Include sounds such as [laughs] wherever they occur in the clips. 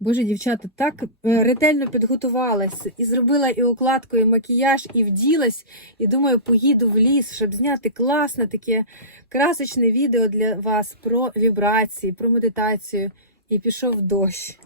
Боже, дівчата, так е, ретельно підготувалась і зробила і укладку, і макіяж, і вділась. І думаю, поїду в ліс, щоб зняти класне таке красочне відео для вас про вібрації, про медитацію. І пішов дощ.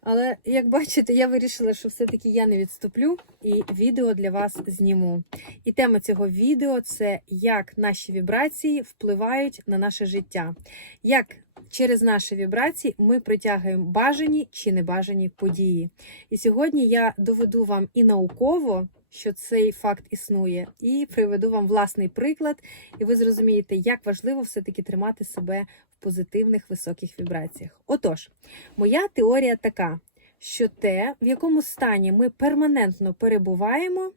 Але як бачите, я вирішила, що все-таки я не відступлю і відео для вас зніму. І тема цього відео це як наші вібрації впливають на наше життя. Як через наші вібрації ми притягуємо бажані чи небажані події. І сьогодні я доведу вам і науково, що цей факт існує, і приведу вам власний приклад, і ви зрозумієте, як важливо все-таки тримати себе в позитивних високих вібраціях. Отож, моя теорія така, що те, в якому стані ми перманентно перебуваємо,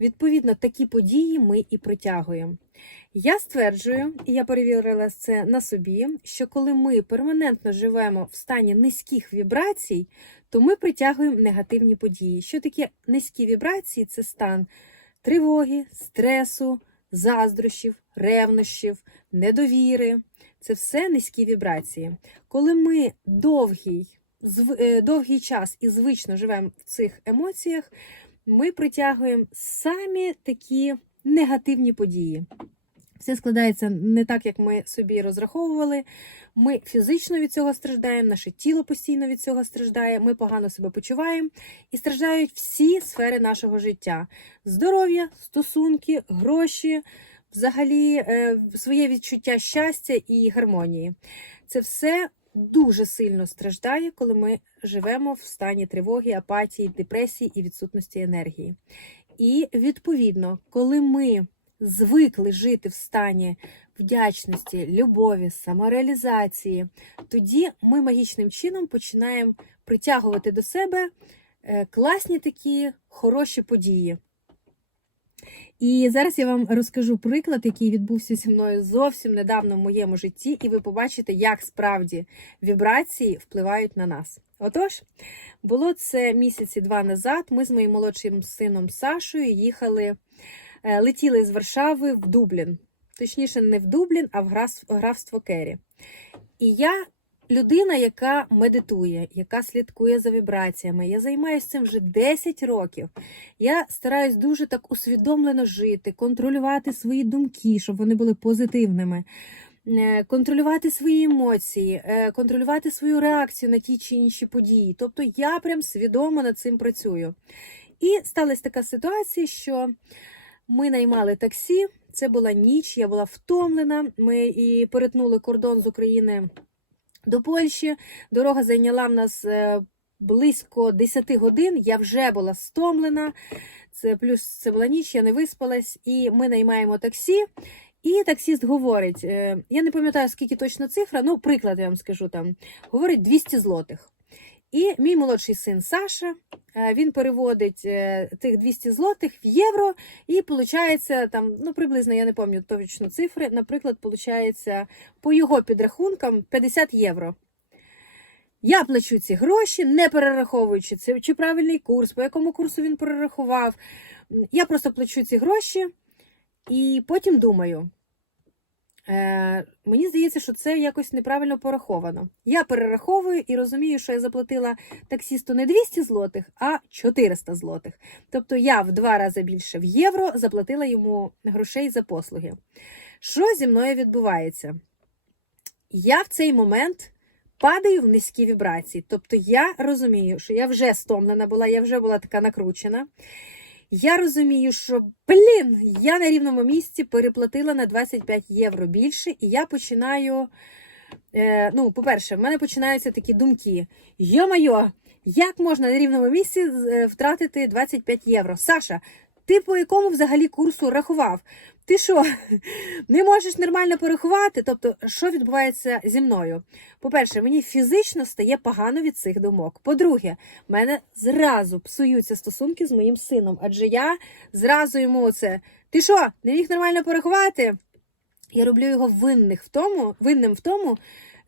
відповідно, такі події ми і притягуємо. Я стверджую, і я перевірила це на собі, що коли ми перманентно живемо в стані низьких вібрацій, то ми притягуємо негативні події. Що таке низькі вібрації? Це стан тривоги, стресу, заздрощів, ревнощів, недовіри. Це все низькі вібрації. Коли ми довгий, е, довгий час і звично живемо в цих емоціях, ми притягуємо самі такі негативні події. Все складається не так, як ми собі розраховували. Ми фізично від цього страждаємо, наше тіло постійно від цього страждає, ми погано себе почуваємо і страждають всі сфери нашого життя: здоров'я, стосунки, гроші, взагалі е, своє відчуття щастя і гармонії. Це все дуже сильно страждає, коли ми живемо в стані тривоги, апатії, депресії і відсутності енергії. І відповідно, коли ми звикли жити в стані вдячності, любові, самореалізації, тоді ми магічним чином починаємо притягувати до себе е, класні такі хороші події. І зараз я вам розкажу приклад, який відбувся зі мною зовсім недавно в моєму житті, і ви побачите, як справді вібрації впливають на нас. Отож, було це місяці два назад. Ми з моїм молодшим сином Сашою їхали, е, летіли з Варшави в Дублін. Точніше, не в Дублін, а в графство Керрі. І я людина, яка медитує, яка слідкує за вібраціями. Я займаюся цим вже 10 років. Я стараюсь дуже так усвідомлено жити, контролювати свої думки, щоб вони були позитивними, е, контролювати свої емоції, е, контролювати свою реакцію на ті чи інші події. Тобто я прям свідомо над цим працюю. І сталася така ситуація, що ми наймали таксі. Це була ніч, я була втомлена. Ми і перетнули кордон з України до Польщі. Дорога зайняла в нас е, близько 10 годин. Я вже була стомлена. Це плюс це була ніч, я не виспалась, і ми наймаємо таксі. І таксіст говорить: е, я не пам'ятаю, скільки точно цифра, ну, приклад я вам скажу там. Говорить 200 злотих. І мій молодший син Саша, е, він переводить е, тих 200 злотих в євро, і виходить там, ну приблизно я не пам'ятаю точно цифри. Наприклад, виходить по його підрахункам 50 євро. Я плачу ці гроші, не перераховуючи це, чи правильний курс, по якому курсу він перерахував. Я просто плачу ці гроші і потім думаю. Е, мені здається, що це якось неправильно пораховано. Я перераховую і розумію, що я заплатила таксісту не 200 злотих, а 400 злотих. Тобто я в два рази більше в євро заплатила йому грошей за послуги. Що зі мною відбувається? Я в цей момент падаю в низькі вібрації. Тобто я розумію, що я вже стомлена була, я вже була така накручена. Я розумію, що блін, я на рівному місці переплатила на 25 євро більше, і я починаю. Е, ну, по-перше, в мене починаються такі думки: йо-майо, як можна на рівному місці е, втратити 25 євро? Саша, ти по якому взагалі курсу рахував? Ти що, не можеш нормально порахувати? Тобто, що відбувається зі мною? По-перше, мені фізично стає погано від цих думок. По-друге, в мене зразу псуються стосунки з моїм сином, адже я зразу йому це. Ти що, не міг нормально порахувати? Я роблю його винних в тому, винним в тому,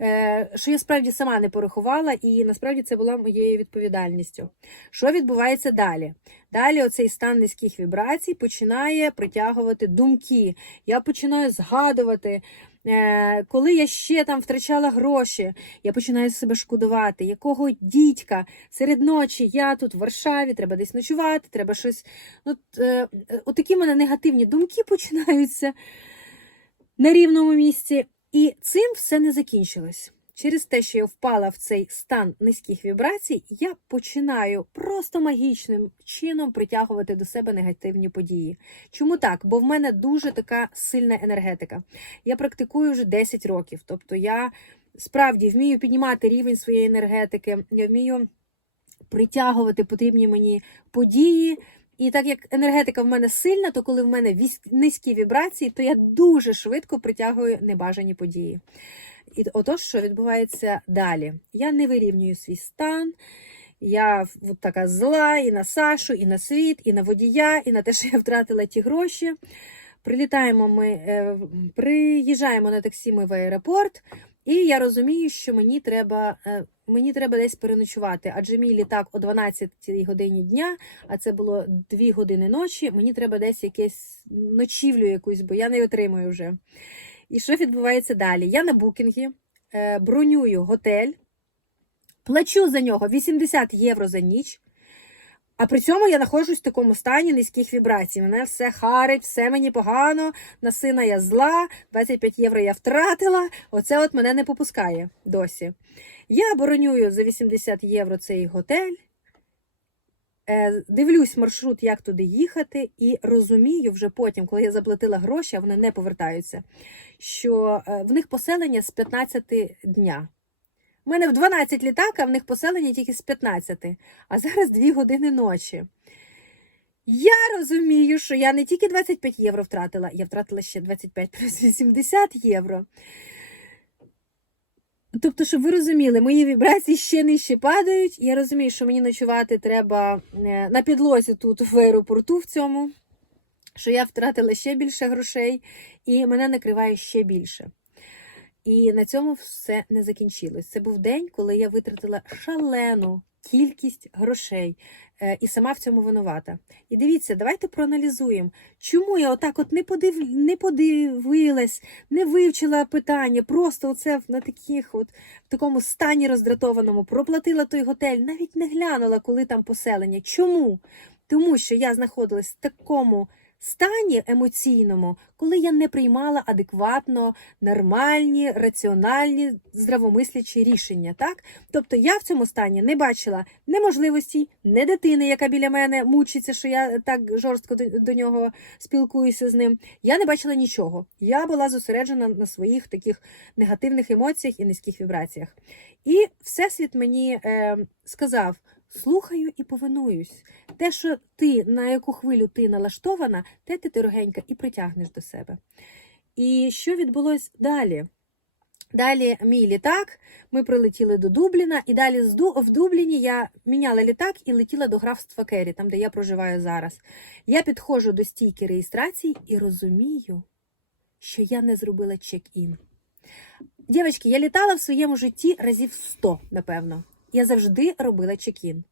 е, що я справді сама не порахувала, і насправді це була моєю відповідальністю. Що відбувається далі? Далі оцей стан низьких вібрацій починає притягувати думки. Я починаю згадувати. Е, Коли я ще там втрачала гроші, я починаю себе шкодувати, якого дідька серед ночі я тут в Варшаві, треба десь ночувати, треба щось. Ну, е, Отакі в мене негативні думки [laughs] починаються на рівному місці. І цим все не закінчилось. Через те, що я впала в цей стан низьких вібрацій, я починаю просто магічним чином притягувати до себе негативні події. Чому так? Бо в мене дуже така сильна енергетика. Я практикую вже 10 років. Тобто я справді вмію піднімати рівень своєї енергетики, я вмію притягувати потрібні мені події. І так як енергетика в мене сильна, то коли в мене низькі вібрації, то я дуже швидко притягую небажані події. І отож, що відбувається далі? Я не вирівнюю свій стан. Я от така зла і на Сашу, і на світ, і на водія, і на те, що я втратила ті гроші. Прилітаємо ми, е, приїжджаємо на таксі ми в аеропорт, і я розумію, що мені треба, е, мені треба десь переночувати, адже мій літак о 12 годині дня, а це було 2 години ночі. Мені треба десь якесь ночівлю якусь, бо я не отримую вже. І що відбувається далі? Я на букінгі е, бронюю готель, плачу за нього 80 євро за ніч. А при цьому я знаходжусь в такому стані низьких вібрацій. Мене все харить, все мені погано, на сина я зла, 25 євро я втратила. Оце от мене не попускає досі. Я бронюю за 80 євро цей готель. Е, Дивлюсь маршрут, як туди їхати, і розумію вже потім, коли я заплатила гроші, а вони не повертаються, що е, в них поселення з 15 дня. У мене в 12 літак, а в них поселення тільки з 15, а зараз 2 години ночі. Я розумію, що я не тільки 25 євро втратила, я втратила ще 25 плюс 80 євро. Тобто, щоб ви розуміли, мої вібрації ще нижче падають. Я розумію, що мені ночувати треба е, на підлозі тут в аеропорту в цьому, що я втратила ще більше грошей, і мене накриває ще більше. І на цьому все не закінчилось. Це був день, коли я витратила шалену кількість грошей е, і сама в цьому винувата. І дивіться, давайте проаналізуємо, чому я отак от не, подив... не подивилась, не вивчила питання, просто оце на таких от в такому стані роздратованому, проплатила той готель, навіть не глянула, коли там поселення. Чому? Тому що я знаходилась в такому стані емоційному, коли я не приймала адекватно нормальні, раціональні, здравомислячі рішення. Так? Тобто я в цьому стані не бачила неможливості, не дитини, яка біля мене мучиться, що я так жорстко до, до нього спілкуюся з ним. Я не бачила нічого. Я була зосереджена на своїх таких негативних емоціях і низьких вібраціях. І Всесвіт мені е, сказав. Слухаю і повинуюсь. Те, що ти, на яку хвилю ти налаштована, те ти дорогенька і притягнеш до себе. І що відбулось далі? Далі мій літак, ми прилетіли до Дубліна, і далі в Дубліні я міняла літак і летіла до графства Керрі, там, де я проживаю зараз. Я підходжу до стійки реєстрації і розумію, що я не зробила чек-ін. Дівчатки, я літала в своєму житті разів 100, напевно. Я завжди робила чек-ін.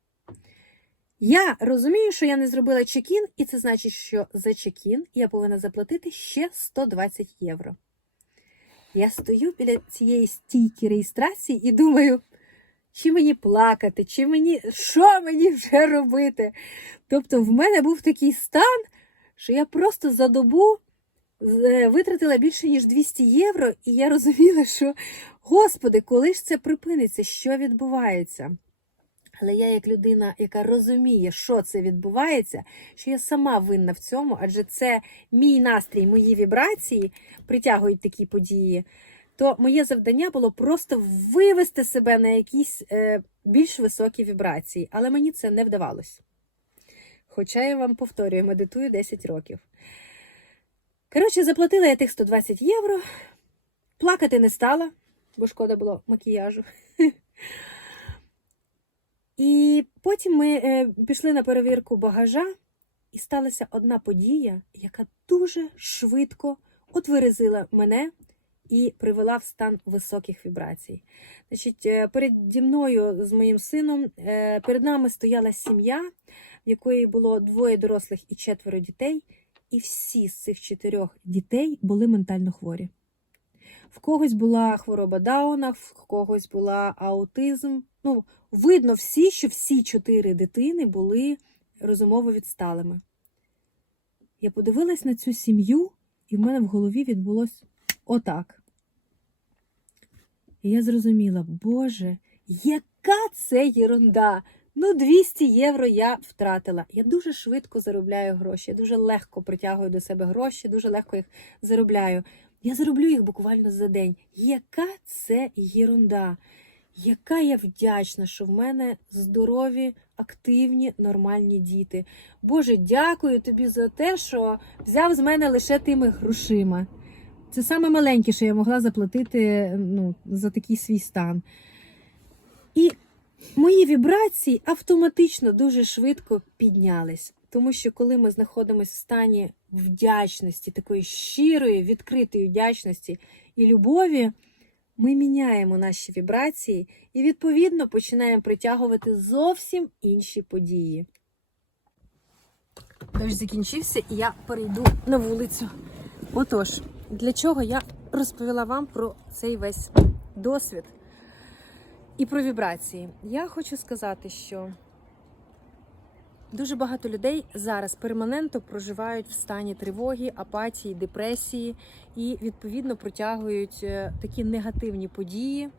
Я розумію, що я не зробила чек-ін, і це значить, що за чек-ін я повинна заплатити ще 120 євро. Я стою біля цієї стійки реєстрації і думаю, чи мені плакати, чи мені що мені вже робити. Тобто, в мене був такий стан, що я просто за добу витратила більше, ніж 200 євро, і я розуміла, що, Господи, коли ж це припиниться, що відбувається? Але я, як людина, яка розуміє, що це відбувається, що я сама винна в цьому, адже це мій настрій, мої вібрації притягують такі події, то моє завдання було просто вивести себе на якісь е, більш високі вібрації. Але мені це не вдавалось. Хоча я вам повторюю, медитую 10 років. Коротше, заплатила я тих 120 євро, плакати не стала, бо шкода було макіяжу. І потім ми е, пішли на перевірку багажа, і сталася одна подія, яка дуже швидко отверезила мене і привела в стан високих вібрацій. Значить, е, переді мною з моїм сином е, перед нами стояла сім'я, в якої було двоє дорослих і четверо дітей, і всі з цих чотирьох дітей були ментально хворі. В когось була хвороба Дауна, в когось була аутизм. Ну, видно всі, що всі чотири дитини були розумово відсталими. Я подивилась на цю сім'ю, і в мене в голові відбулось отак. І я зрозуміла, Боже, яка це єрунда! Ну, 200 євро я втратила. Я дуже швидко заробляю гроші, я дуже легко притягую до себе гроші, дуже легко їх заробляю. Я зароблю їх буквально за день. Яка це єрунда? Яка я вдячна, що в мене здорові, активні, нормальні діти. Боже, дякую тобі за те, що взяв з мене лише тими грошима. Це саме маленьке, що я могла заплатити ну, за такий свій стан. І мої вібрації автоматично дуже швидко піднялись. Тому що коли ми знаходимося в стані вдячності, такої щирої, відкритої вдячності і любові, ми міняємо наші вібрації і, відповідно, починаємо притягувати зовсім інші події. Дощ закінчився, і я перейду на вулицю. Отож, для чого я розповіла вам про цей весь досвід і про вібрації? Я хочу сказати, що дуже багато людей зараз перманентно проживають в стані тривоги, апатії, депресії і відповідно протягують е, такі негативні події,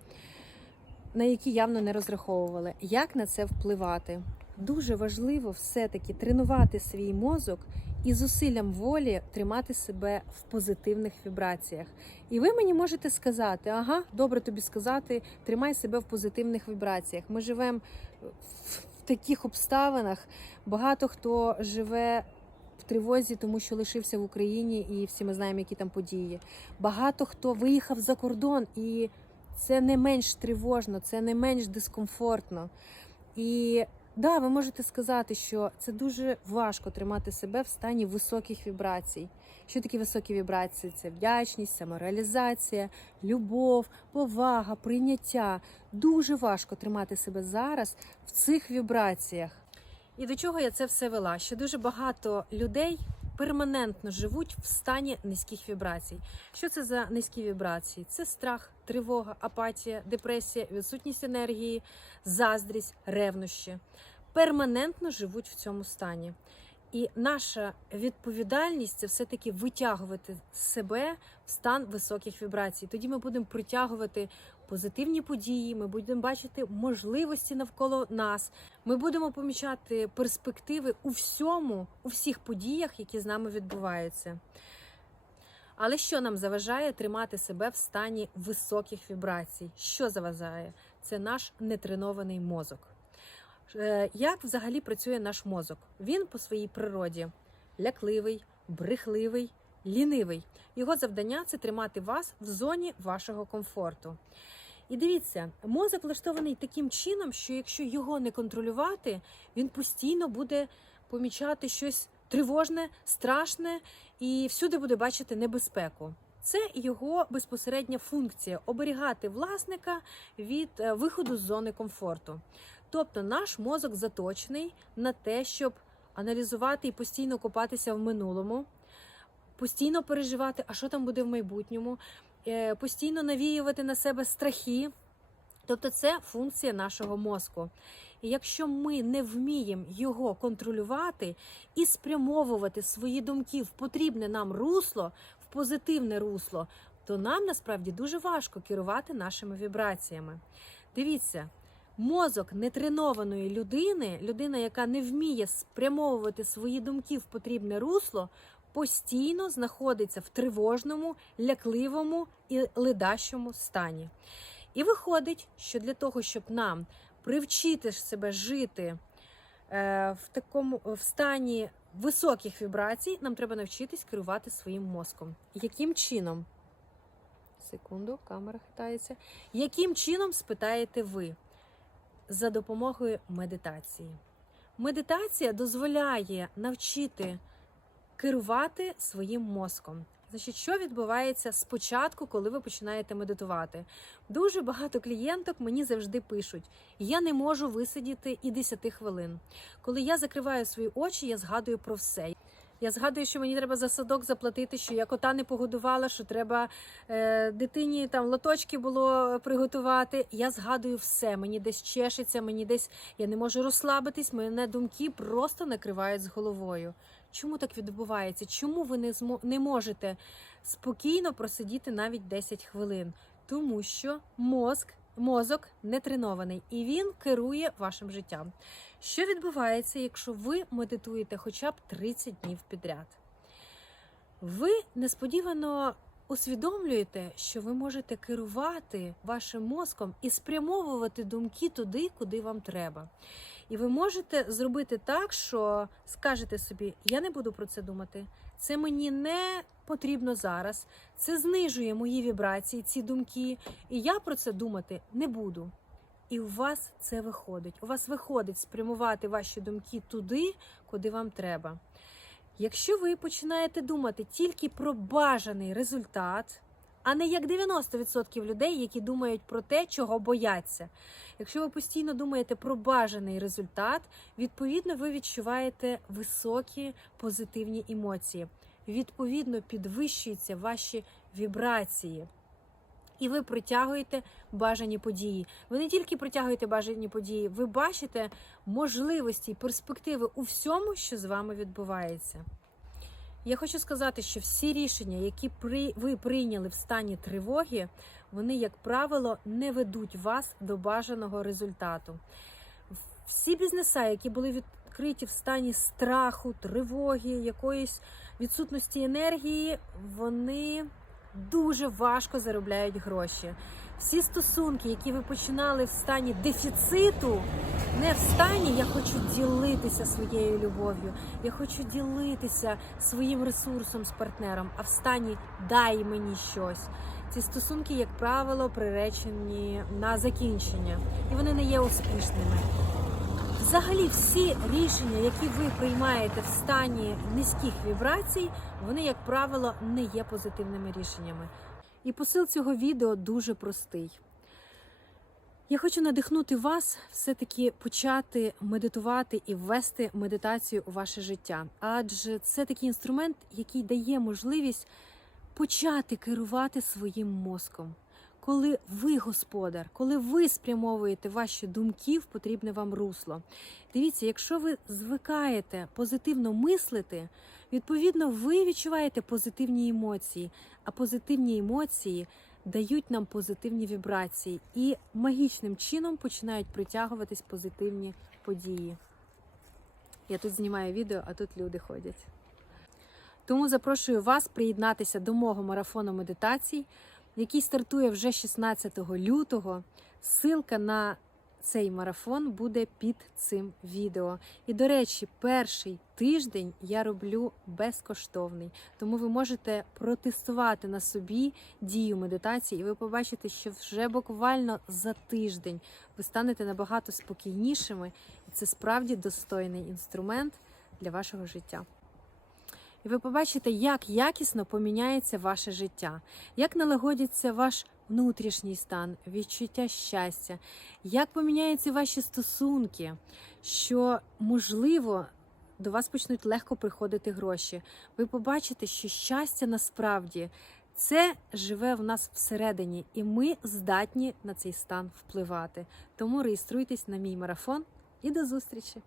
на які явно не розраховували. Як на це впливати? Дуже важливо все-таки тренувати свій мозок і зусиллям волі тримати себе в позитивних вібраціях. І ви мені можете сказати, ага, добре тобі сказати, тримай себе в позитивних вібраціях. Ми живемо в таких обставинах. Багато хто живе в тривозі, тому що лишився в Україні, і всі ми знаємо, які там події. Багато хто виїхав за кордон, і це не менш тривожно, це не менш дискомфортно. І Да, ви можете сказати, що це дуже важко тримати себе в стані високих вібрацій. Що такі високі вібрації? Це вдячність, самореалізація, любов, повага, прийняття. Дуже важко тримати себе зараз в цих вібраціях. І до чого я це все вела? Що дуже багато людей перманентно живуть в стані низьких вібрацій. Що це за низькі вібрації? Це страх, тривога, апатія, депресія, відсутність енергії, заздрість, ревнощі. Перманентно живуть в цьому стані. І наша відповідальність це все-таки витягувати себе в стан високих вібрацій. Тоді ми будемо притягувати позитивні події, ми будемо бачити можливості навколо нас. Ми будемо помічати перспективи у всьому, у всіх подіях, які з нами відбуваються. Але що нам заважає тримати себе в стані високих вібрацій? Що заважає? Це наш нетренований мозок. Е, Як взагалі працює наш мозок? Він по своїй природі лякливий, брехливий, лінивий. Його завдання це тримати вас в зоні вашого комфорту. І дивіться, мозок влаштований таким чином, що якщо його не контролювати, він постійно буде помічати щось тривожне, страшне і всюди буде бачити небезпеку. Це його безпосередня функція оберігати власника від е, виходу з зони комфорту. Тобто наш мозок заточений на те, щоб аналізувати і постійно копатися в минулому, постійно переживати, а що там буде в майбутньому, постійно навіювати на себе страхи. Тобто це функція нашого мозку. І якщо ми не вміємо його контролювати і спрямовувати свої думки в потрібне нам русло, в позитивне русло, то нам насправді дуже важко керувати нашими вібраціями. Дивіться, мозок нетренованої людини, людина, яка не вміє спрямовувати свої думки в потрібне русло, постійно знаходиться в тривожному, лякливому і ледащому стані. І виходить, що для того, щоб нам привчити себе жити е, в такому в стані високих вібрацій, нам треба навчитись керувати своїм мозком. Яким чином? Секунду, камера хитається. Яким чином спитаєте ви? За допомогою медитації. Медитація дозволяє навчити керувати своїм мозком. Значить, що відбувається спочатку, коли ви починаєте медитувати? Дуже багато клієнток мені завжди пишуть: я не можу висидіти і 10 хвилин. Коли я закриваю свої очі, я згадую про все. Я згадую, що мені треба за садок заплатити, що я кота не погодувала, що треба е, дитині там лоточки було приготувати. Я згадую все. Мені десь чешеться, мені десь я не можу розслабитись. Мене думки просто накривають з головою. Чому так відбувається? Чому ви не не можете спокійно просидіти навіть 10 хвилин? Тому що мозк, мозок не тренований і він керує вашим життям. Що відбувається, якщо ви медитуєте хоча б 30 днів підряд? Ви несподівано усвідомлюєте, що ви можете керувати вашим мозком і спрямовувати думки туди, куди вам треба. І ви можете зробити так, що скажете собі: я не буду про це думати. Це мені не потрібно зараз. Це знижує мої вібрації, ці думки, і я про це думати не буду. І у вас це виходить. У вас виходить спрямувати ваші думки туди, куди вам треба. Якщо ви починаєте думати тільки про бажаний результат, а не як 90% людей, які думають про те, чого бояться. Якщо ви постійно думаєте про бажаний результат, відповідно ви відчуваєте високі позитивні емоції. Відповідно, підвищуються ваші вібрації. І ви притягуєте бажані події. Ви не тільки притягуєте бажані події, ви бачите можливості, і перспективи у всьому, що з вами відбувається. Я хочу сказати, що всі рішення, які при, ви прийняли в стані тривоги, вони, як правило, не ведуть вас до бажаного результату. Всі бізнеса, які були відкриті в стані страху, тривоги, якоїсь відсутності енергії, вони дуже важко заробляють гроші. Всі стосунки, які ви починали в стані дефіциту, не в стані я хочу ділитися своєю любов'ю, я хочу ділитися своїм ресурсом з партнером, а в стані дай мені щось. Ці стосунки, як правило, приречені на закінчення, і вони не є успішними. Взагалі, всі рішення, які ви приймаєте в стані низьких вібрацій, вони, як правило, не є позитивними рішеннями. І посил цього відео дуже простий. Я хочу надихнути вас все-таки почати медитувати і ввести медитацію у ваше життя. Адже це такий інструмент, який дає можливість почати керувати своїм мозком. Коли ви господар, коли ви спрямовуєте ваші думки в потрібне вам русло. Дивіться, якщо ви звикаєте позитивно мислити, відповідно, ви відчуваєте позитивні емоції, а позитивні емоції дають нам позитивні вібрації і магічним чином починають притягуватись позитивні події. Я тут знімаю відео, а тут люди ходять. Тому запрошую вас приєднатися до мого марафону медитацій, який стартує вже 16 лютого. Ссылка на цей марафон буде під цим відео. І, до речі, перший тиждень я роблю безкоштовний, тому ви можете протестувати на собі дію медитації, і ви побачите, що вже буквально за тиждень ви станете набагато спокійнішими, і це справді достойний інструмент для вашого життя. І ви побачите, як якісно поміняється ваше життя, як налагодиться ваш внутрішній стан, відчуття щастя, як поміняються ваші стосунки, що можливо. До вас почнуть легко приходити гроші. Ви побачите, що щастя насправді це живе в нас всередині, і ми здатні на цей стан впливати. Тому реєструйтесь на мій марафон і до зустрічі!